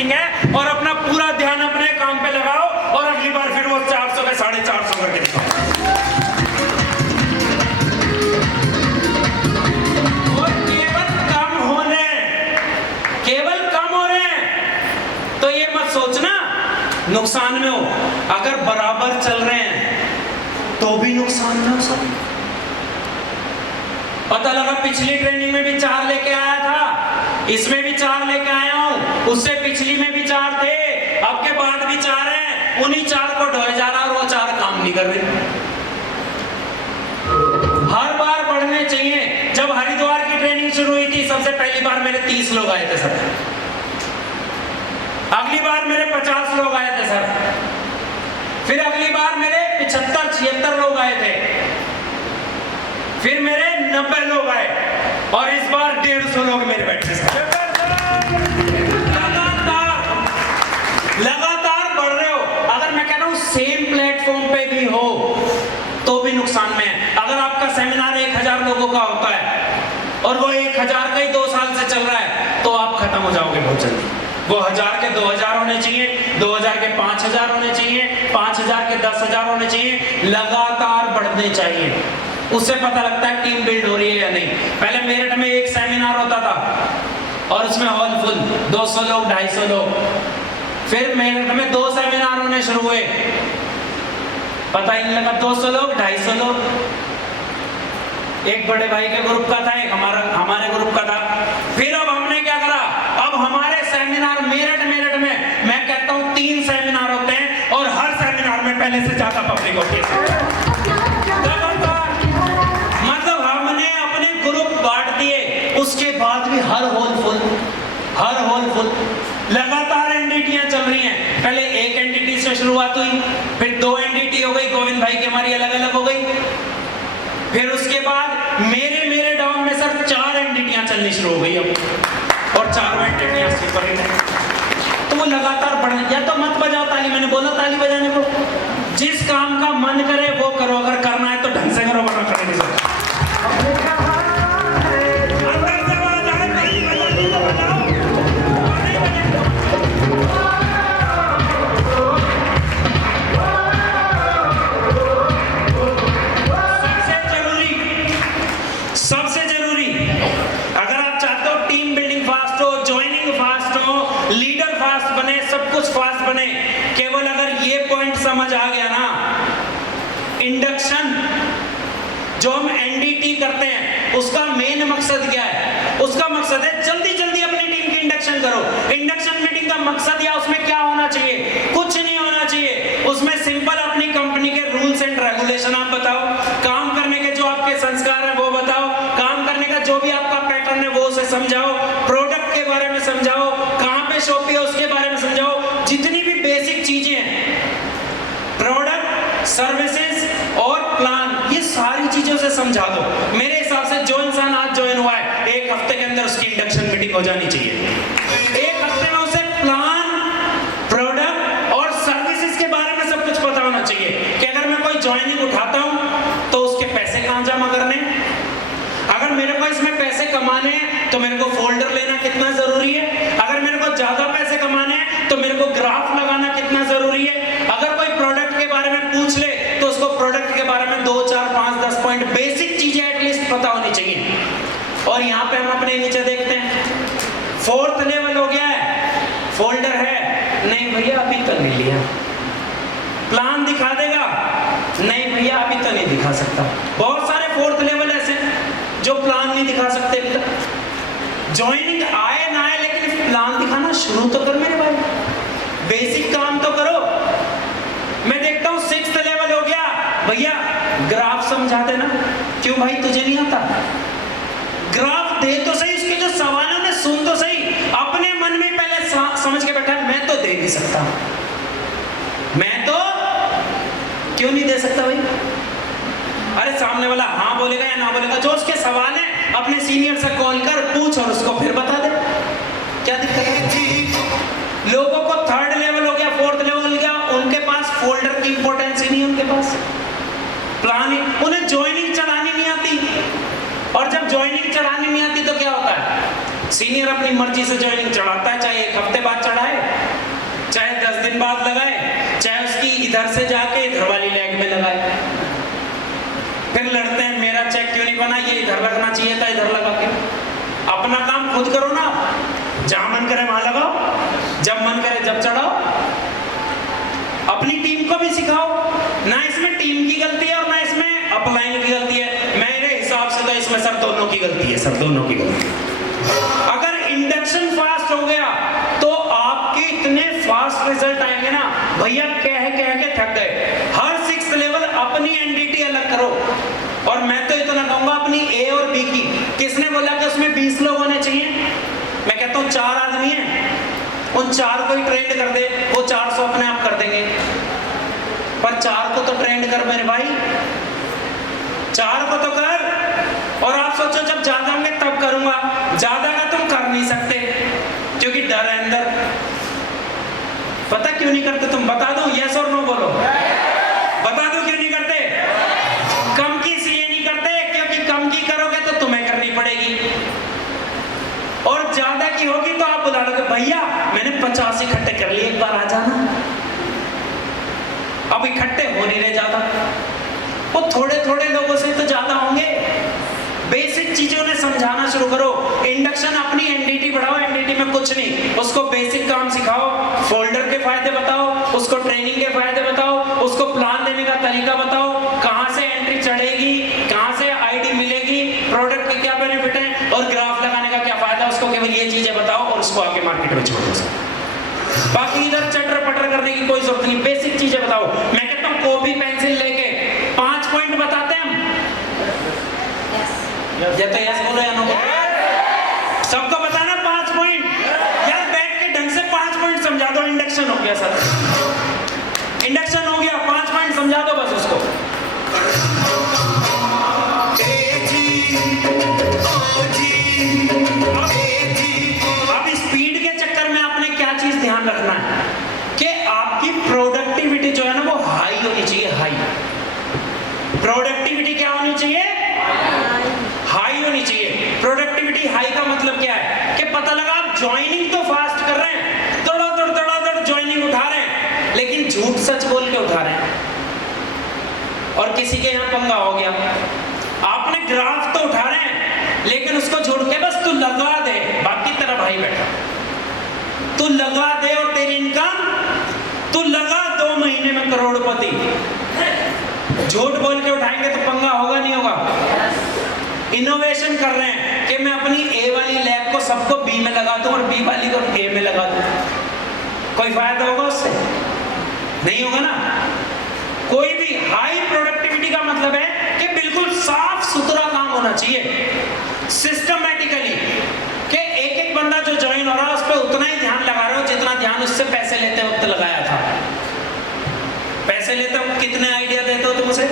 Practising है और अपना पूरा ध्यान अपने काम पे लगाओ और अगली बार फिर वो 400 के 450 करके दिखाओ। और केवल कम हो रहे हैं तो ये मत सोचना नुकसान में हो, अगर बराबर चल रहे हैं तो भी नुकसान में हो सब। पता लगा पिछली ट्रेनिंग में भी 4 लेके आया था, इसमें भी 4 लेके आया हूं, उससे पिछली में भी 4 थे, अब के बाद भी 4 हैं, उन्हीं 4 को ढोया जा रहा और वो 4 काम नहीं कर रहे। हर बार बढ़ने चाहिए। जब हरिद्वार की ट्रेनिंग शुरू हुई थी सबसे पहली बार मेरे 30 लोग आए थे सर, अगली बार मेरे 50 लोग आए थे सर, फिर अगली बार मेरे 75-76 लोग आए थे, फिर मेरे 90 लोग आए और इस बार 150 लोग मेरे बैठे सर। लगातार बढ़ रहे हो। अगर मैं कह रहा हूं सेम प्लेटफॉर्म पे भी हो तो भी नुकसान में है। अगर आपका सेमिनार 1000 लोगों का होता है और वो 1000 का ही 2 साल से चल रहा है तो आप खत्म हो जाओगे बहुत जल्दी। वो 1000 के 2000 होने चाहिए, 2000 के 5000 होने चाहिए, 5000 के 10000 होने चाहिए, लगातार बढ़ने चाहिए। उससे पता लगता है टीम बिल्ड हो रही है या नहीं। पहले मेरठ में एक सेमिनार होता था और उसमें हॉल फुल 200 लोग 250 लोग, फिर मेरठ में 2 सेमिनार होने शुरू हुए, पता ही नहीं लगा 200 लोग 250 लोग। एक बड़े भाई के ग्रुप का था, एक हमारे ग्रुप का था। फिर अब हमने क्या करा, अब हमारे सेमिनार मेरठ में मैं कहता हूं 3 सेमिनार होते हैं और हर सेमिनार में पहले से ज्यादा पब्लिक होती है। मतलब हमने अपने ग्रुप बांट दिए, उसके बाद भी हर हॉल फुल। लगातार एनडीटीयां चल रही हैं। पहले एक एनडीटी से शुरुआत हुई, फिर 2 एनडीटी हो गई, गोविंद भाई की हमारी अलग अलग हो गई, फिर उसके बाद मेरे डाउन में सर 4 एनडीटीयां चलनी शुरू हो गई अब, और 4 एनडीटीयां सुपर हिट है। तो वो लगातार बढ़ना। या तो मत बजाओ ताली, मैंने बोला ताली बजाने को, जिस काम का मन करे वो करो, अगर करना है तो ढंग से करो, वरना करने नहीं सकते। सबसे जरूरी अगर आप चाहते हो टीम बिल्डिंग फास्ट हो, ज्वाइनिंग फास्ट हो, लीडर फास्ट बने, सब कुछ फास्ट बने, केवल अगर ये पॉइंट समझ आ गया ना, इंडक्शन जो हम एनडीटी करते हैं उसका मेन मकसद क्या है? उसका मकसद है जल्दी जल्दी अपनी टीम की इंडक्शन करो। इंडक्शन मीटिंग का मकसद या उसमें क्या होना चाहिए? कुछ नहीं होना चाहिए। उसमें सिंपल अपनी कंपनी के रूल्स एंड रेगुलेशन आप बताओ, काम करने के जो आपके संस्कार है वो बताओ, काम करने का जो भी आपका पैटर्न है वो उसे समझाओ, प्रोडक्ट के बारे में समझाओ, कहां पे शॉप है उसके बारे में समझाओ, जितनी भी बेसिक चीजें हैं, प्रोडक्ट, सर्विसेज और प्लान, ये सारी चीजों से समझा दो। मेरे हिसाब से जो इंसान आज ज्वाइन हुआ है 1 हफ्ते के अंदर उसकी इंडक्शन मीटिंग हो जानी चाहिए। 1 हफ्ते में उसे प्लान, प्रोडक्ट और सर्विसेज के बारे में सब कुछ पता होना चाहिए कि अगर मैं कोई ज्वाइनिंग उठाता हूं तो उसके पैसे कहां जमा करने, अगर मेरे को इसमें पैसे कमाने हैं तो मेरे को फोल्डर लेना कितना जरूरी है, अगर मेरे को ज्यादा पैसे कमाने हैं तो मेरे को ग्राफ लगाना कितना जरूरी है, अगर कोई प्रोडक्ट के बारे में पूछ ले तो उसको प्रोडक्ट के बारे में 2, 4, 5, 10 पॉइंट बेसिक चीजें एटलीस्ट पता होनी चाहिए। और यहाँ पे हम अपने नीचे देखते हैं 4th लेवल हो गया है, फोल्डर है नहीं भैया अभी तो नहीं लिया, प्लान दिखा देगा नहीं भैया अभी तो नहीं दिखा सकता। बहुत सारे 4th लेवल ऐसे जो प्लान नहीं दिखा सकते अभी तक। ज्वाइनिंग आए ना आए लेकिन प्लान दिखाना शुरू तो कर मेरे भाई, बेसिक काम तो करो। मैं देखता हूँ 6th लेवल हो गया, भैया ग्राफ समझा देना। क्यों भाई तुझे नहीं आता? ग्राफ दे तो सही, उसके जो सवाल है उन्हें सुन तो सही, अपने मन में पहले समझ के बैठा मैं तो दे नहीं सकता, मैं तो क्यों नहीं दे सकता भाई? अरे सामने वाला हाँ बोलेगा या ना बोलेगा, जो उसके सवाल है अपने सीनियर से कॉल कर पूछ और उसको फिर बता दे, क्या दिक्कत है? लोगों को 3rd लेवल हो गया, 4th लेवल हो गया, उनके पास फोल्डर की इंपॉर्टेंस ही नहीं है, उनके पास प्लान ही, उन्हें ज्वाइनिंग चलानी नहीं आती। और जब ज्वाइनिंग चलानी नहीं आती तो क्या होता है? सीनियर अपनी मर्जी से ज्वाइनिंग चढ़ाता है, चाहे 1 हफ्ते बाद चढ़ाए, चाहे 10 दिन बाद लगाए, चाहे उसकी इधर से जाके इधर वाली लेग में लगाए। फिर लड़ते हैं मेरा चेक क्यों नहीं बना, ये इधर लगना चाहिए था, इधर लगा के। अपना काम खुद करो ना, जहां मन करे वहां लगाओ, जब मन करे जब चढ़ाओ। अपनी टीम को भी सिखाओ, ना इसमें टीम की गलती है और ना इसमें अपलाइन की गलती है। मेरे हिसाब से तो इसमें सर दोनों की गलती है, सर दोनों की गलती है। अगर इंडक्शन फास्ट हो गया तो आपके इतने फास्ट रिजल्ट आएंगे ना भैया, कह के थक गए। हर 6th लेवल अपनी एनडीटी अलग करो। और मैं तो इतना कहूंगा अपनी ए और बी की। किसने बोला कि उसमें 20 लोग होने चाहिए? मैं कहता हूं 4 आदमी हैं, उन 4 को ही ट्रेंड कर दे, वो 400 अपने आप कर देंगे। पर 4 को तो ट्रेंड कर मेरे भाई, 4 को तो कर। और आप सोचो जब ज्यादा होंगे तब करूंगा, ज्यादा का तुम कर नहीं सकते क्योंकि डर है अंदर। पता क्यों नहीं करते तुम? बता दो, यस और नो बोलो। बता दो क्यों नहीं करते? कम की इसलिए नहीं करते क्योंकि कम की करोगे तो तुम्हें करनी पड़ेगी, और ज्यादा की होगी तो आप बुला लोगे, भैया मैंने 50 इकट्ठे कर लिए, एक बार आ जाना। अब इकट्ठे हो नहीं रहे ज्यादा, वो थोड़े थोड़े लोगों से तो ज्यादा होंगे। बेसिक चीजों ने समझाना शुरू करो। इंडक्शन अपनी एनडीटी बढ़ाओ, एनडीटी में कुछ नहीं, उसको बेसिक काम सिखाओ, फोल्डर के फायदे बताओ, उसको ट्रेनिंग के फायदे बताओ, उसको प्लान देने का तरीका बताओ, कहां से एंट्री चढ़ेगी, कहां से आईडी मिलेगी, प्रोडक्ट के क्या बेनिफिट है और ग्राफ लगाने का क्या फायदा, उसको केवल ये चीजें बताओ और उसको आगे मार्केट में छोड़ दो। बाकी इधर चटर पटर करने की कोई जरूरत नहीं, बेसिक चीजें बताओ। मैं कहता हूं कॉपी पेंसिल लेके 5 पॉइंट बताते हैं हम। या तो यस बोलो या नो बोलो। सबको बताना 5 पॉइंट। यार बैठ के ढंग से 5 पॉइंट समझा दो। इंडक्शन हो गया सर, इंडक्शन हो गया, 5 पॉइंट समझा दो बस उसको। अब स्पीड के चक्कर में आपने क्या चीज ध्यान रखना है कि आपकी प्रोडक्टिविटी जो है ना वो हाई होनी चाहिए। हाई प्रोडक्टिविटी क्या होनी चाहिए? हाई होनी चाहिए। प्रोडक्टिविटी हाई का मतलब क्या है कि पता लगा आप ज्वाइनिंग तो फास्ट कर रहे हैं, दौड़ ज्वाइनिंग उठा रहे हैं, लेकिन झूठ सच बोल के उठा रहे हैं। और किसी के यहाँ पंगा हो गया, आपने ग्राफ तो उठा रहे हैं लेकिन उसको छोड़ के बस तू लगा दे, बाकी तेरा भाई बैठा, तू लगा दे और तेरी इनकम तू लगा 2 महीने में करोड़पति। झूठ बोल के उठाएंगे तो पंगा होगा नहीं होगा? इनोवेशन कर रहे हैं कि मैं अपनी ए वाली लैब को सबको बी में लगा दूं और बी वाली को ए में लगा दूं, कोई फायदा होगा उससे? नहीं होगा ना। कोई भी हाई प्रोडक्टिविटी का मतलब है कि बिल्कुल साफ सुथरा काम होना चाहिए, सिस्टमैटिकली, कि एक बंदा जो ज्वाइन हो रहा है उस पर उतना ही ध्यान लगा रहे हो जितना ध्यान उससे पैसे लेते वक्त लगाया था। पैसे लेते वक्त कितने आइडिया देते हो तुम उसे,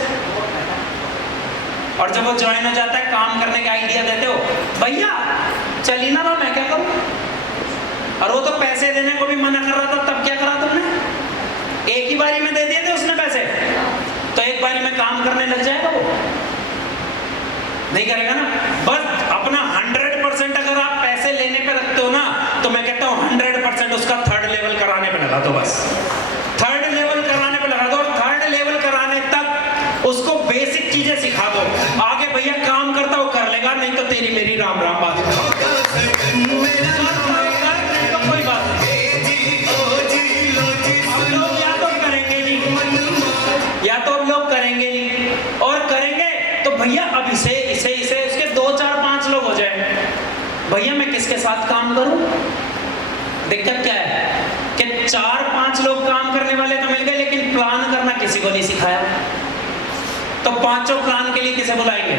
और जब वो ज्वाइन हो जाता है काम करने का आइडिया देते हो, भैया चल ही ना रहा, मैं क्या करूं? और वो तो पैसे देने को भी मना कर रहा था, तब क्या करा तुमने? एक ही बारी में दे दिए थे उसने पैसे, तो एक बारी में काम करने लग जाएगा वो? नहीं करेगा ना। बस अपना 100% अगर आप पैसे लेने पे रखते हो ना, तो मैं कहता हूं 100% उसका 3rd लेवल कराने पे लगा दो। बस 3rd लेवल कराने पे लगा दो, और 3rd लेवल कराने तक उसको बेसिक चीजें सिखा दो। आगे भैया काम करता हो कर लेगा, नहीं तो तेरी मेरी राम राम बात। कोई बात नहीं, हम लोग या तो करेंगे नहीं, या तो हम लोग करेंगे नहीं, और करेंगे तो भैया अब इसे उसके 2 4 5 लोग हो जाए, भैया मैं किसके साथ काम करूं? दिक्कत क्या है कि 4 5 लोग काम करने वाले तो मिल गए, लेकिन प्लान करना किसी को नहीं सिखाया। तो 5 प्लान के लिए किसे बुलाएंगे?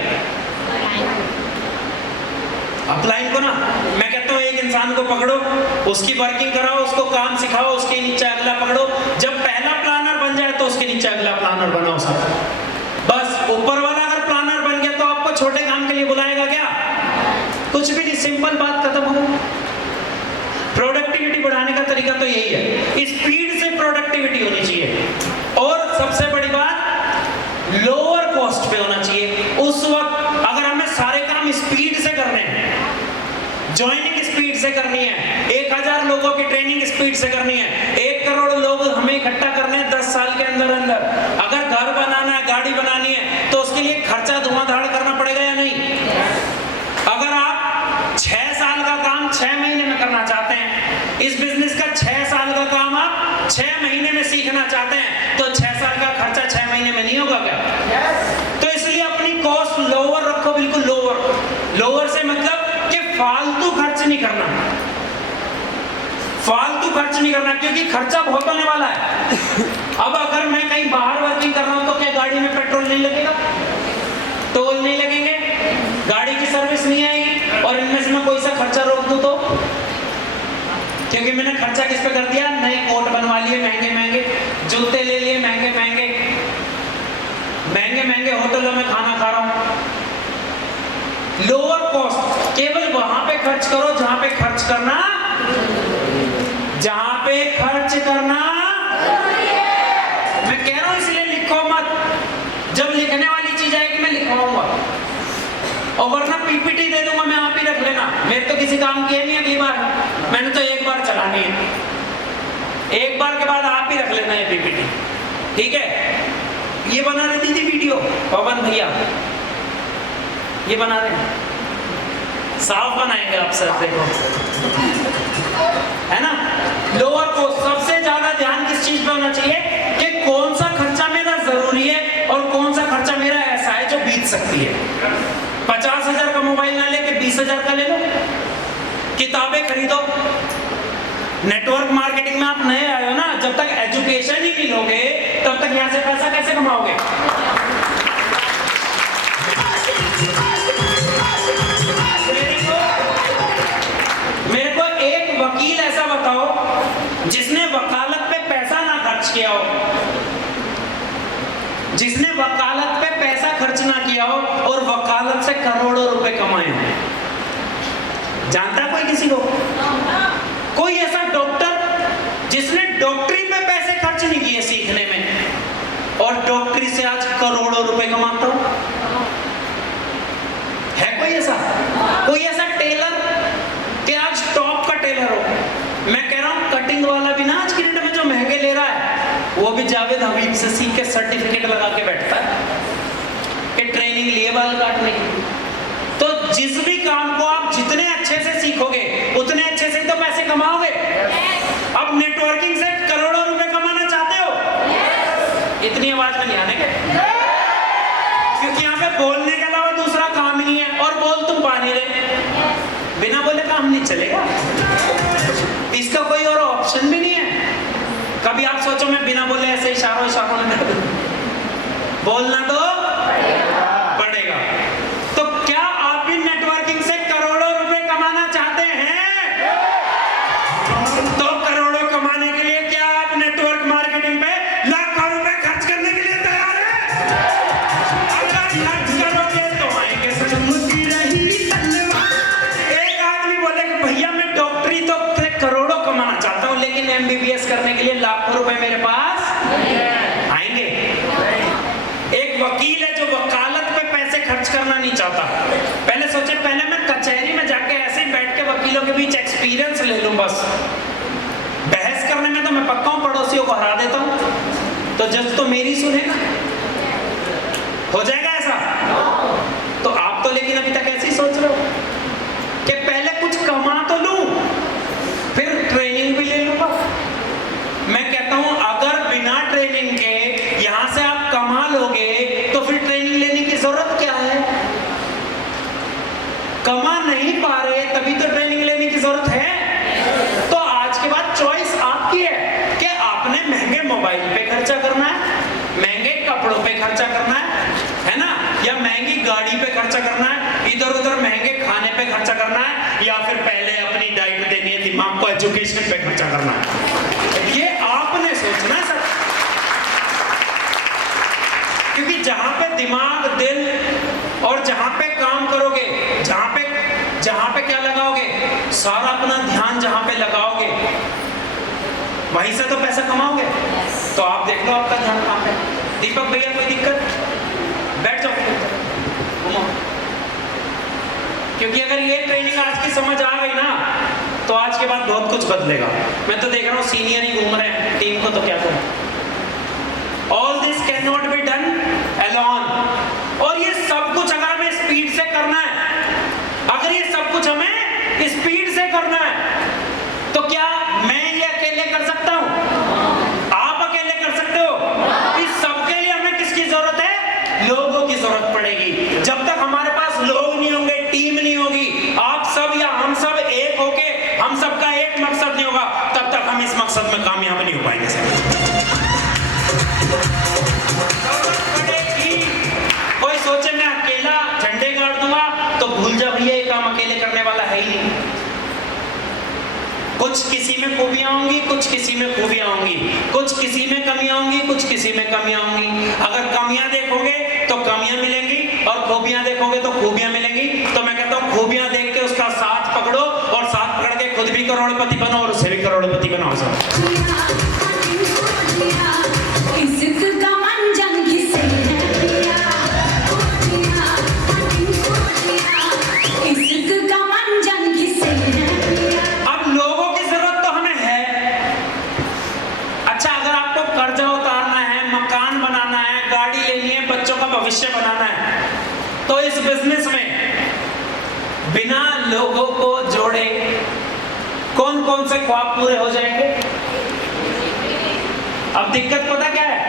अपलाइन को ना। मैं कहता हूँ एक इंसान को पकड़ो, उसकी वर्किंग कराओ, उसको काम सिखाओ, उसके नीचे अगला पकड़ो, जब पहला प्लानर बन जाए तो उसके नीचे अगला प्लानर बनाओ सब। बस ऊपर वाला अगर प्लानर बन गया तो आपको छोटे काम के लिए बुलाएगा क्या? कुछ भी नहीं, सिंपल बात खत्म हो गई। प्रोडक्टिविटी बढ़ाने का तरीका तो यही है, स्पीड से प्रोडक्टिविटी होनी चाहिए, और सबसे बड़ी बात लोअर कॉस्ट पे होना चाहिए। उस वक्त अगर हमें सारे काम स्पीड से करने हैं, ज्वाइनिंग स्पीड से करनी है, 1000 लोगों की ट्रेनिंग स्पीड से करनी है, 1 करोड़ लोग हमें इकट्ठा करने हैं 10 साल के अंदर अंदर। अगर घर बनाना है, गाड़ी बनानी है, तो उसके लिए खर्चा धुआंधार करना पड़ेगा या नहीं? अगर आप 6 साल का काम 6 महीने में करना चाहते हैं, इस बिजनेस का 6 साल का काम आप 6 महीने में सीखना चाहते हैं, तो 6 साल का खर्चा 6 महीने में नहीं होगा क्या? तो इसलिए अपनी कॉस्ट लोअर रखो, बिल्कुल लोअर। लोअर से मतलब कि फालतू खर्च नहीं करना, फालतू खर्च नहीं करना, क्योंकि खर्चा बहुत होने वाला है। अब अगर मैं कहीं बाहर वर्किंग कर रहा हूं तो क्या गाड़ी में पेट्रोल नहीं लगेगा, टोल नहीं लगेंगे, गाड़ी की सर्विस नहीं आएगी, और इनमें से मैं कोई सा खर्चा रोक दूं तो? क्योंकि मैंने खर्चा किस पे कर दिया? नए कोट बनवा लिए महंगे महंगे, जूते ले लिए महंगे महंगे, महंगे महंगे होटलों में खाना खा रहा हूं। लोअर कॉस्ट, केवल वहां पे खर्च करो जहां पे खर्च करना, जहां पे खर्च करना। मैं कह रहा हूं इसलिए लिखो मत, जब लिखने वाली चीज आएगी मैं लिखवाऊंगा, और वरना पीपीटी दे दूंगा, मैं आप ही रख लेना। मेरे तो किसी काम की है नहीं, अगली बार मैंने तो एक बार चलानी है, एक बार के बाद आप ही रख लेना है पीपीटी, ठीक है? ये बना रही थी वीडियो पवन भैया, ये बना रहे हैं, साफ बनाएंगे आप सर, देखो, है ना? लोअर को सबसे ज्यादा ध्यान किस चीज पे होना चाहिए कि कौन सा खर्चा मेरा जरूरी है और कौन सा खर्चा मेरा ऐसा है जो बीत सकती है। 50,000 का मोबाइल ना लेके 20,000 का ले लो, किताबें खरीदो। नेटवर्क मार्केटिंग में आप नए आए हो ना, जब तक एजुकेशन ही नहीं लोगे तब तक यहां से पैसा कैसे कमाओगे? मेरे को एक वकील ऐसा बताओ जिसने वकालत पे पैसा ना खर्च किया हो, जिसने वकालत पे पैसा खर्च ना किया हो और वकालत से करोड़ों रुपए कमाए हो। जानता कोई किसी को? कोई ऐसा डॉक्टर जिसने डॉक्टरी पे पैसे खर्च नहीं किए सीखने में और डॉक्टरी से आज करोड़ों रुपए कमाता हो? है कोई ऐसा? कोई ऐसा टेलर कि आज टॉप का टेलर हो? मैं कह रहा हूं कटिंग वाला भी ना आज की डेट में जो महंगे ले रहा है, वो भी जावेद हबीब से सीख के सर्टिफिकेट लगा के बैठता है कि ट्रेनिंग लिए बाल काटने की। तो जिस भी काम को आप जितने अच्छे से सीखोगे उतने अच्छे से तो पैसे कमाओगे। अब नेटवर्किंग से करोड़ों रुपए कमाना चाहते हो? इतनी आवाज में नहीं आने के, क्योंकि यहाँ पे बोलने के अलावा दूसरा काम ही नहीं है, और बोल तुम पा नहीं रहे, बिना बोले काम नहीं चलेगा, इसका कोई और ऑप्शन भी नहीं है। कभी आप सोचो मैं बिना बोले ऐसे इशारों में बोलना तो पड़ेगा। तो क्या आप भी नेटवर्किंग से करोड़ों रुपए कमाना चाहते हैं? तो करोड़ों कमाने के लिए क्या आप नेटवर्क मार्केटिंग पे लाखों रुपए खर्च करने के लिए तैयार हैं? अगर खर्च करोगे तो आएंगे सचमुची रही तलवार। एक आदमी बोले कि भैया मैं डॉक्टरी तो करोड़ों कमाना चाहता हूं, लेकिन एमबीबीएस करने के लिए लाखों रुपए मेरे पास आएंगे। एक वकील है जो वकालत पे पैसे खर्च करना नहीं चाहता। पहले सोचे पहले मैं कचहरी में जाके ऐसे ही बैठ के वकीलों के बीच एक्सपीरियंस ले लूं, बस बहस करने में तो मैं पक्का हूं पड़ोसियों को हरा देता हूं, तो जज तो मेरी सुनेगा। हो जाएगा ऐसा? तो आप तो लेकिन अभी तक ऐसे ही सोच रहे हो कि पहले कुछ कमा तो लूं फिर ट्रेनिंग भी ले लूंगा। मैं कहता हूं अगर बिना ट्रेनिंग के यहां से आप कमा लोगे तो फिर ट्रेनिंग लेने की जरूरत क्या है? कमा नहीं पा रहे तभी तो ट्रेनिंग लेने की जरूरत है। तो आज के बाद चॉइस आपकी है कि आपने महंगे मोबाइल पे खर्चा करना है, महंगे कपड़ों पे खर्चा करना है ना, या महंगी गाड़ी पे खर्चा करना है, इधर उधर महंगे खाने पे खर्चा करना है, या फिर पहले अपनी डाइट देनी है, दिमाग को एजुकेशन पे खर्चा करना है। ये आपने सोचना है सर, क्योंकि जहां पे दिमाग, दिल और जहां पे काम करोगे, जहां पे क्या लगाओगे, सारा अपना ध्यान जहां पे लगाओगे वहीं से तो पैसा कमाओगे। तो आप देख लो आपका ध्यान कहां पे। दीपक भैया कोई दिक्कत? बैठ जाओ, घूमो। क्योंकि अगर ये ट्रेनिंग आज की समझ आ गई ना तो आज के बाद बहुत कुछ बदलेगा। मैं तो देख रहा हूँ सीनियर ही घूम रहे हैं टीम को, तो क्या करूं। All this can not be done alone. और ये सब कुछ अगर हमें स्पीड से करना है, अगर ये सब कुछ हमें स्पीड से करना है, तो क्या मैं ये अकेले कर सकता हूं? आप अकेले कर सकते हो? इस सब के लिए हमें किसकी जरूरत है? लोगों की जरूरत पड़ेगी। जब तक हमारे पास लोग नहीं होंगे, टीम नहीं होगी, आप सब या हम सब एक होके हम सबका एक मकसद नहीं होगा, तब तक हम इस मकसद में कामयाब नहीं हो पाएंगे सर। कोई सोचे मैं अकेला झंडे गाड़ दूंगा, तो भूल जा भैया ये काम अकेले करने वाला है ही नहीं। कुछ किसी में खूबियां होंगी, कुछ किसी में खूबियां होंगी, कुछ किसी में कमियां होंगी, कुछ किसी में कमियां होंगी। अगर कमियां देखोगे तो कमियां मिलेंगी, और खूबियां देखोगे तो खूबियां मिलेंगी। तो मैं कहता हूं खूबियां देख के उसका साथ पकड़ो, और साथ पकड़ के खुद भी करोड़पति बनो और उसे भी करोड़पति बनाओ सब। भविष्य बनाना है, तो इस बिजनेस में बिना लोगों को जोड़े कौन कौन से ख्वाब पूरे हो जाएंगे? अब दिक्कत पता क्या है?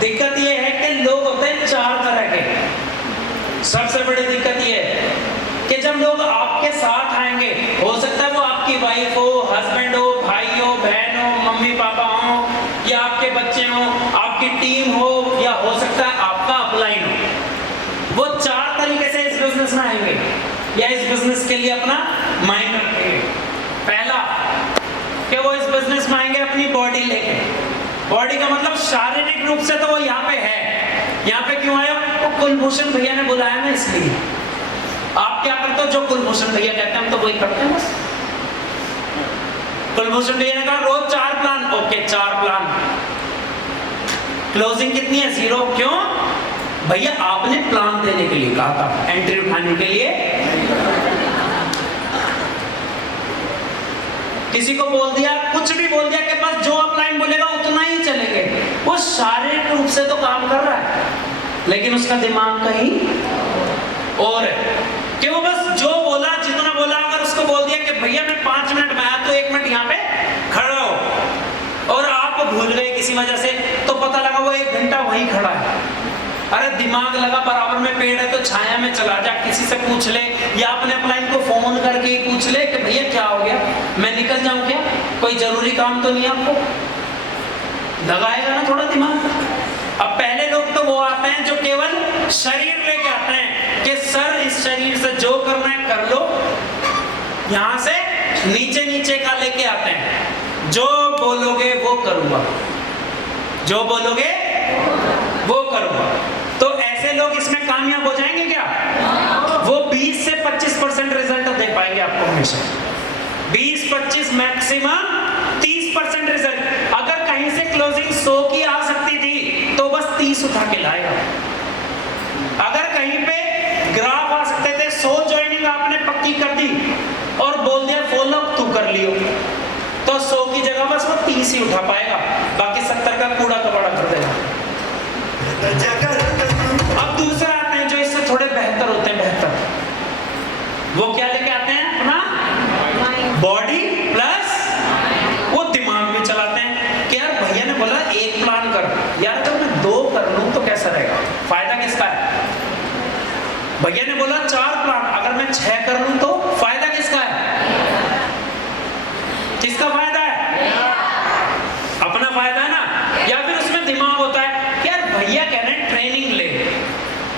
दिक्कत यह है कि लोग होते हैं चार तरह के। सबसे बड़ी दिक्कत यह है कि जब लोग आपके साथ आएंगे, हो सकता है वो आपकी वाइफ हो, हस्बैंड हो, भाई हो, बहन हो, मम्मी पापा हो, या आपके बच्चे हो, आपकी टीम हो, या हो सकता है आपका अपलाइन हो। वो चार तरीके से इस बिजनेस में आएंगे या इस बिजनेस के लिए अपना माइंड रखेंगे। पहला कि वो इस बिजनेस में आएंगे अपनी बॉडी लेके। बॉडी का मतलब शारीरिक रूप से तो वो यहाँ पे है। यहाँ पे क्यों आया? वो कुलभूषण भैया ने बुलाया ना, इसलिए। आप क्या करते हो? जो कुलभूषण भैया कहते हैं हम तो वही करते हैं बस। कुलभूषण भैया ने कहा रोज 4 प्लान। Okay 4 plan. क्लोजिंग कितनी है? 0। क्यों? भैया आपने प्लान देने के लिए कहा था, एंट्री उठाने के लिए। किसी को बोल दिया, कुछ भी बोल दिया कि बस जो अपलाइन बोलेगा उतना ही चलेंगे। वो शारीरिक रूप से तो काम कर रहा है, लेकिन उसका दिमाग कहीं और है कि वो बस जो बोला, जितना बोला, अगर उसको बोल दिया कि भैया मैं 5 मिनट में आया तो 1 मिनट यहाँ पे खड़ा हो, और आप भूल गए किसी वजह से, तो पता लगा वो 1 घंटा वहीं खड़ा है। अरे दिमाग लगा बराबर में पेड़ है तो छाया में चला जा, किसी से पूछ ले, या अपने अपलाइन को फोन करके ही पूछ ले कि भैया क्या हो गया, मैं निकल जाऊं क्या, कोई जरूरी काम तो नहीं है आपको? लगाएगा ना थोड़ा दिमाग। अब पहले लोग तो वो आते हैं जो केवल शरीर लेके आते हैं कि सर इस शरीर से जो करना है कर लो, यहां से नीचे नीचे का लेके आते हैं, जो बोलोगे वो करूंगा, जो बोलोगे वो करूंगा। तो ऐसे लोग इसमें कामयाब हो जाएंगे क्या? वो 20 से 25% रिजल्ट दे पाएंगे आपको हमेशा। 20-25 मैक्सिमम 30% रिजल्ट। अगर कहीं से क्लोजिंग 100 की आ सकती थी तो बस 30 उठा के लाएगा। अगर कहीं पे ग्राफ आ सकते थे, 100 ज्वाइनिंग आपने पक्की कर दी और बोल दिया फॉलो अप तू कर लियो, तो 100 की जगह बस वो 30 ही उठा पाएगा, बाकी 70 का कूड़ा कबाड़ा कर देगा। अब दूसरे आते हैं जो इससे थोड़े बेहतर होते हैं। बेहतर वो क्या लेके आते हैं? अपना बॉडी प्लस वो दिमाग भी चलाते हैं कि यार भैया ने बोला 1 प्लान कर, यार अगर मैं 2 कर लूं तो कैसा रहेगा, फायदा किसका है? भैया ने बोला 4 प्लान, अगर मैं 6 कर लूं तो फायदा किसका है? किसका फायदा है? अपना फायदा है ना। या फिर उसमें दिमाग होता है कि यार भैया कह रहे हैं ट्रेनिंग ले,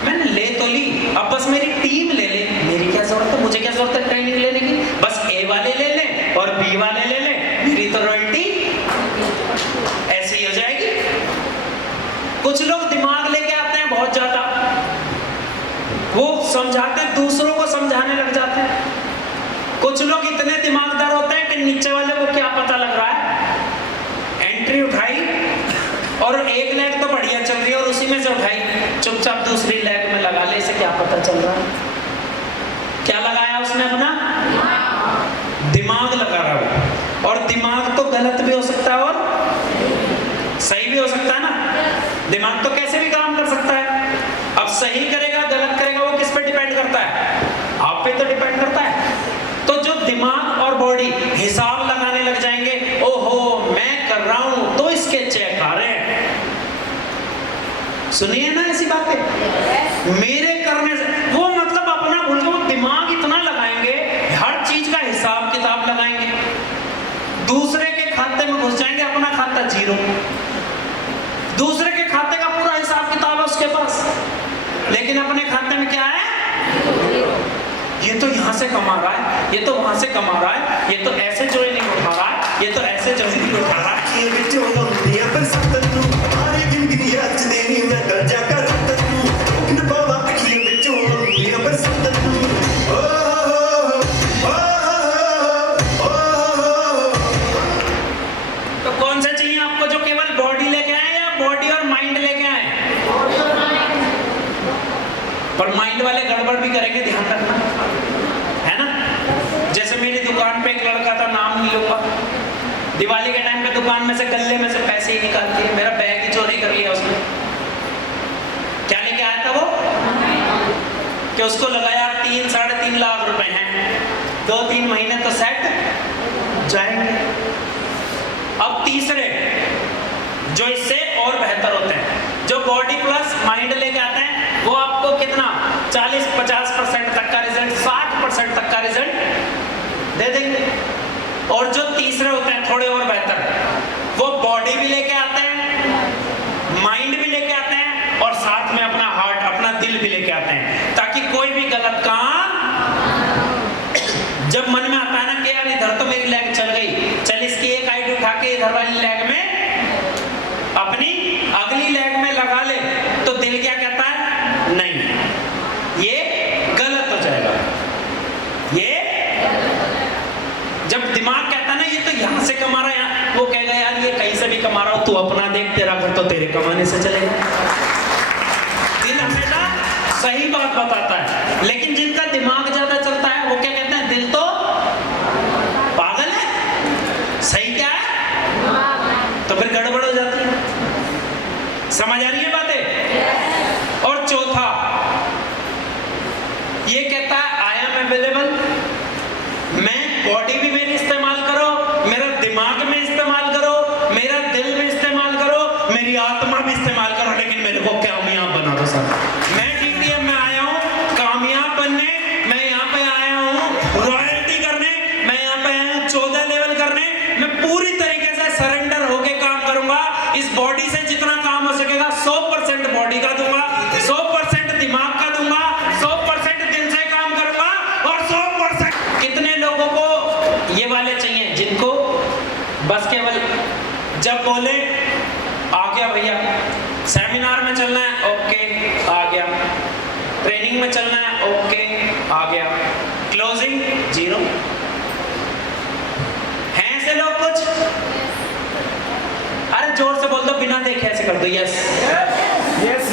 मैंने ले तो ली, अब बस मेरी टीम ले ले, मेरी क्या जरूरत है, मुझे क्या जरूरत है ट्रेनिंग लेने की, बस ए वाले ले लें और बी वाले ले लें, मेरी तो रॉयल्टी ऐसे ही हो जाएगी। कुछ लोग दिमाग लेके आते हैं बहुत ज्यादा, वो समझाते हैं, दूसरों को समझाने लग जाते हैं। कुछ लोग इतने दिमागदार होते हैं कि नीचे वाले को क्या पता लग रहा है, एंट्री उठाई और 1 लेग तो बढ़िया चल रही है और उसी में से उठाई, चुपचाप दूसरी लेग में लगा ले, इसे क्या पता चल रहा है? क्या लगाया उसने? अपना दिमाग गलत भी हो सकता है और सही भी हो सकता है ना। दिमाग तो कैसे भी काम कर सकता है। अब सही करेगा गलत करेगा वो किस पे डिपेंड करता है? आप पे तो डिपेंड करता है। तो जो दिमाग और बॉडी हिसाब लगाने लग जाएंगे, ओहो मैं कर रहा हूं तो इसके चेक आ रहे हैं। सुनिए ना ऐसी बातें, मेरे करने से वो मतलब अपना भूल के वो दिमाग इतना लगाएंगे, हर चीज का हिसाब किताब लगाएंगे। दूसरे के खाते में घुस जाएंगे, अपना खाता जीरो, दूसरे के खाते का पूरा हिसाब किताब है उसके पास, लेकिन अपने खाते में क्या है? ये तो यहां से कमा रहा है, ये तो वहां से कमा रहा है, ये तो ऐसे ज्वाइनिंग उठा रहा है, ये तो ऐसे ज्वाइनिंग उठा रहा है। तो कौन सा चाहिए आपको, जो केवल बॉडी लेके आए या बॉडी और माइंड लेके आए? पर माइंड वाले गड़बड़ भी करेंगे, ध्यान रखना है ना। जैसे मेरी दुकान पे एक लड़का था, नाम नहीं लूंगा, दिवाली के टाइम पे दुकान में से गल्ले में से पैसे ही निकाल दिए, मेरा बैग ही चोरी कर लिया उसने। क्या लेके आया था वो? कि उसको लगा यार 3-3.5 लाख रुपए हैं, 2-3 महीने तो सेट जाएंगे। अब तीसरे जो इससे और बेहतर होते हैं, जो बॉडी प्लस माइंड लेके आते हैं, वो आपको कितना 40-50% तक का रिजल्ट, 60% तक का रिजल्ट दे देंगे। और जो तीसरे होते हैं थोड़े और बेहतर, वो बॉडी भी लेके आते हैं, माइंड भी लेके आते हैं, और साथ में अपना हार्ट, अपना दिल भी लेके आते हैं, ताकि कोई भी गलत काम जब मन में आता है ना कि यार इधर तो मेरी लेग चल गई, चल इसकी एक आइट उठा के इधर वाली लेग में अपनी अगली लेग में लगा ले, तो दिल क्या कहता है? नहीं, ये गलत हो जाएगा। ये जब दिमाग कहता है ना ये तो यहां से कमा रहा है, वो कहेगा यार ये कहीं से भी कमा रहा हो, तू अपना देख, तेरा घर तो तेरे कमाने से चलेगा। दिल हमेशा सही बात बताता है, लेकिन जिनका दिमाग ज्यादा चलता है वो क्या कहते हैं? दिल तो पागल है, सही क्या है? तो फिर गड़बड़ हो जाती है। समझ आ रही है बातें? और चौथा ये कहता है आई एम अवेलेबल, मैं बॉडी भी मेरी इस्तेमाल करो, मेरा दिमाग में इस्तेमाल करो, मेरा दिल भी इस्तेमाल करो, मेरी आत्मा भी इस्तेमाल करो, लेकिन मेरे को कामयाब बना दो सब। मैं DTM में आया हूँ कामयाब बनने, मैं यहाँ पे आया हूँ रॉयल्टी करने, मैं यहाँ पे आया हूँ 14 लेवल करने, मैं पूरी तरीके से सरेंडर होके काम करूंगा। इस बॉडी से जितना काम हो सकेगा 100% बॉडी का दूंगा, 100% दिमाग का दूंगा, 100% दिल से काम करूंगा, और 100% कितने लोगों को ये वाले चाहिए जिनको बस केवल जब बोले आ गया भैया, सेमिनार में चलना है ओके आ गया, ट्रेनिंग में चलना है ओके आ गया, क्लोजिंग 0? हैं ऐसे लोग कुछ? अरे जोर से बोल दो, बिना देखे ऐसे कर दो यस यस,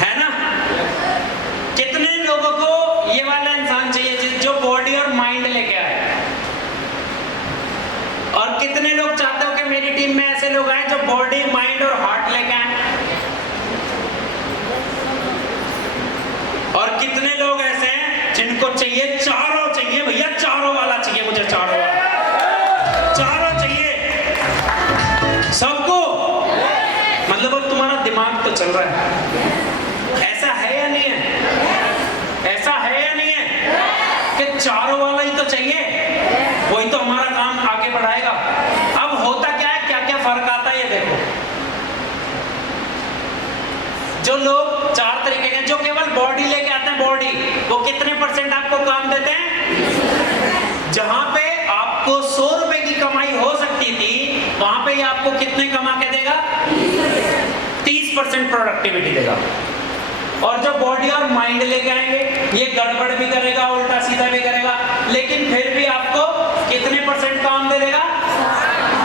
है ना। कितने लोगों को ये वाला इंसान चाहिए जो बॉडी और माइंड लेके आए, और कितने लोग चाहते हो कि मेरी टीम में ऐसे लोग आए जो बॉडी माइंड और हार्ट लेके आए, और कितने लोग ऐसे हैं जिनको चाहिए चारों, चाहिए भैया चारों वाला चाहिए, मुझे चारों वाला, चारों चाहिए सबको। मतलब अब तुम्हारा दिमाग तो चल रहा है, ऐसा है या नहीं है? ऐसा है या नहीं है कि चारों वाला ही तो चाहिए, वही तो हमारा काम आगे बढ़ाएगा। अब होता क्या है, क्या क्या फर्क आता है ये देखो। जो लोग 4 तरीके के, जो केवल बॉडी लेके आते हैं, बॉडी, वो कितने % आपको काम देते हैं? जहां पे आपको 100 रुपए की कमाई हो सकती थी, वहां पे आपको कितने कमा के देगा? 30% प्रोडक्टिविटी देगा। और जो बॉडी और माइंड लेके आएंगे, ये गड़बड़ भी करेगा, उल्टा सीधा भी करेगा, लेकिन फिर भी आपको कितने % काम दे देगा?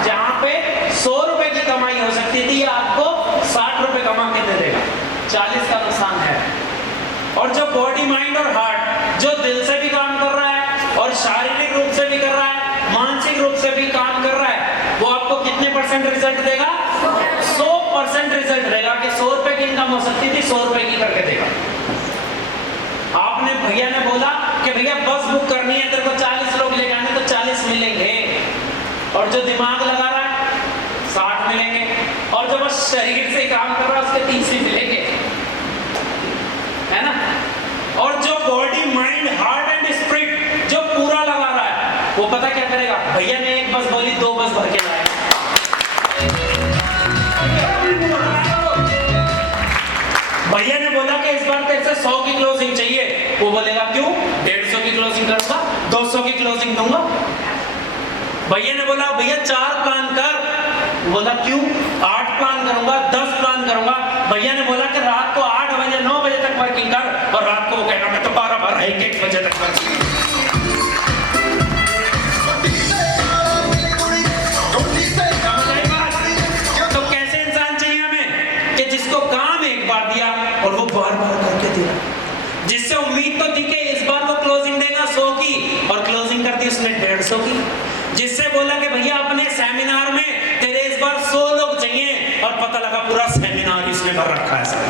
जहां पे 100 रुपए की कमाई हो सकती थी, आपको 60 रुपए कमा के दे देगा, 40 का नुकसान है। और जो बॉडी माइंड और हार्ट, जो दिल से भी काम कर रहा है और शारीरिक रूप से भी कर रहा है, कम हो सकती थी, 100 रुपए की करके देगा। आपने भैया ने बोला कि भैया बस बुक करनी है, तेरे को 40 लोग लेके आने, तो 40 मिलेंगे, और जो दिमाग लगा रहा है 60 मिलेंगे, और जो बस शरीर से काम कर रहा है उसके 30 ही मिलेंगे, है ना। और जो body mind heart and spirit जो पूरा लगा रहा है, वो पता क्या करेगा, भैया ने एक बस बोली, 2 बस भर के लाए। भैया ने बोला कि इस बार तेरे से 100 की क्लोजिंग चाहिए, वो बोलेगा क्यों, 150 की क्लोजिंग करूंगा, 200 की क्लोजिंग दूंगा। भैया ने बोला भैया 4 प्लान कर, बोला क्यों, 8 प्लान करूंगा, 10 प्लान करूंगा। भैया ने बोला कि रात को 8 बजे 9 बजे तक वर्किंग कर, और रात को वो कहेगा मैं तो 12 1 बजे तक वर्किंग। तो कैसे इंसान चाहिए हमें कि जिसको काम एक बार दिया और वो बार बार करके दिया, जिससे उम्मीद तो थी कि इस बार वो क्लोजिंग देगा 100 की, और क्लोजिंग कर दी उसने 150 की। जिससे बोला कि भैया अपने सेमिनार में तेरे इस बार 100 लोग चाहिए, और पता लगा पूरा सेमिनार इसने भर रखा है सर।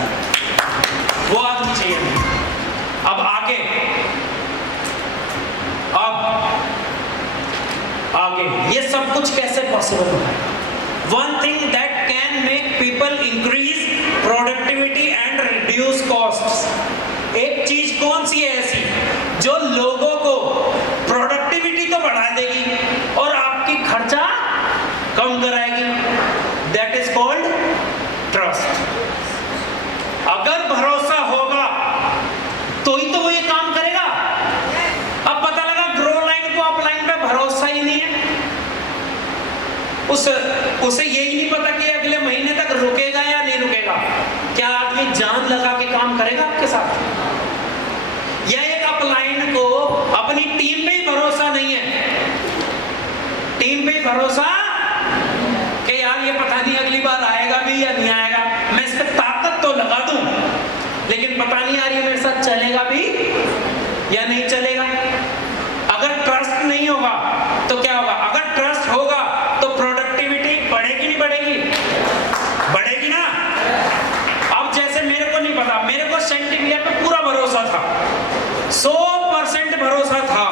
वो आदमी चाहिए। अब आगे ये सब कुछ कैसे पॉसिबल होगा? One thing that can make people increase productivity and reduce costs. एक चीज कौन सी है ऐसी जो लोगों को प्रोडक्टिविटी तो बढ़ा देगी और आपकी खर्चा कम कराएगी? That is called trust. अगर भरोसा होगा तो ही तो वो ये काम करेगा। अब पता लगा ग्रो लाइन को अपलाइन पे भरोसा ही नहीं है, उसे यही नहीं पता कि अगले महीने तक रुकेगा या नहीं रुकेगा। क्या आदमी जान लगा के काम करेगा आपके साथ? या एक अपलाइन को अपनी टीम पे ही भरोसा नहीं है, टीम पे ही भरोसा कि यार ये पता नहीं अगली बार आएगा भी या नहीं आएगा, मैं इस पे ताकत तो लगा दूं, लेकिन पता नहीं यार ये मेरे साथ चलेगा भी या नहीं चलेगा। अगर ट्रस्ट नहीं होगा तो क्या होगा? अगर ट्रस्ट होगा तो प्रोडक्टिविटी बढ़ेगी नहीं बढ़ेगी? बढ़ेगी ना। अब जैसे मेरे को नहीं पता, मेरे को सेंटिविया पे पूरा भरोसा था, 100% भरोसा था,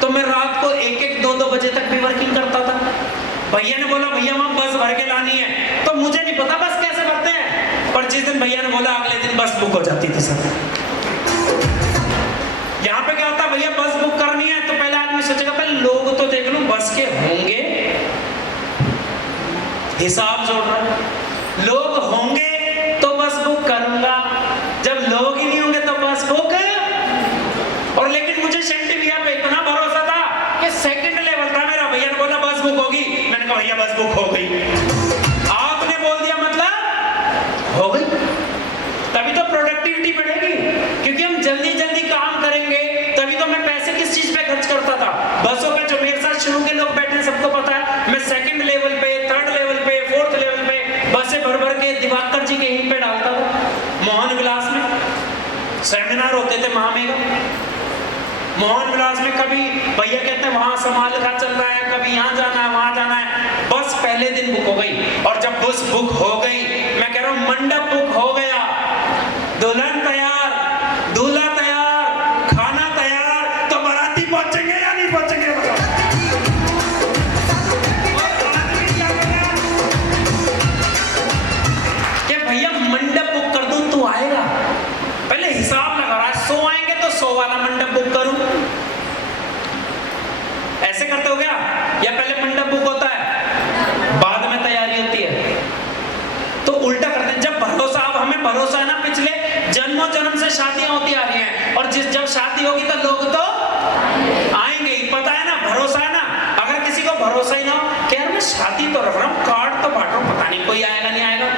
तो मैं रात को 1-1, 2-2 बजे तक भी वर्किंग करता था। भैया ने बोला भैया वहां बस भर के लानी है, तो मुझे नहीं पता बस कैसे भरते हैं, पर जिस दिन भैया ने बोला अगले दिन बस बुक हो जाती थी सर। यहाँ पे क्या होता, भैया बस बुक करनी है, तो पहले आदमी सोचेगा पहले लोग तो देख लूं बस के होंगे, हिसाब जोड़ रहा, लोग होंगे तो बस बुक करूंगा, जब लोग ही नहीं होंगे तो बस बुक। और लेकिन मुझे सेंटिविया पे इतना भरोसा था कि सेकंड लेवल था मेरा, भैया ने बोला बस बुक होगी, मैंने कहा भैया बस बुक हो गई। आपने बोल दिया मतलब हो गई, तभी तो प्रोडक्टिविटी बढ़ेगी, क्योंकि हम जल्दी जल्दी काम करेंगे, तभी तो मैं पैसे किस चीज पे खर्च करता था, बसों पे। जो मेरे साथ शुरू के लोग बैठे सबको पता है, मैं सेकंड लेवल पे, थर्ड लेवल पे, फोर्थ लेवल पे बसें भर भर के दिवाकर जी के यहीं पे डालता था। मोहन विलास में सेमिनार होते थे महामेगा, मोहन विलास में कभी भैया कहते हैं वहां समाल का चल रहा है, कभी यहाँ जाना है वहां जाना है, बस पहले दिन बुक हो गई। और जब बस बुक हो गई, मैं कह रहा हूँ मंडप बुक हो गया, दुल्हन तैयार, दूल्हा तैयार, खाना तैयार, तो बाराती पहुंचेंगे या नहीं पहुंचेंगे? क्या भैया मंडप बुक कर दूं तू आएगा? पहले हिसाब लगा रहा है, 100 आएंगे तो 100 वाला मंडप बुक करूं, ऐसे करते हो क्या? या पहले मंडप बुक होता है बाद में तैयारी होती है? तो उल्टा करते हैं। जब भरोसा, अब हमें भरोसा है ना, पिछले जन्मों जन्म से शादियां होती आ रही हैं, और जब शादी होगी तो लोग तो आएंगे ही, पता है ना, भरोसा है ना। अगर किसी को भरोसा ही ना हो कि यार मैं शादी तो रख रहा हूँ, कार्ड तो बांट रहा हूँ, पता नहीं कोई आएगा नहीं आएगा,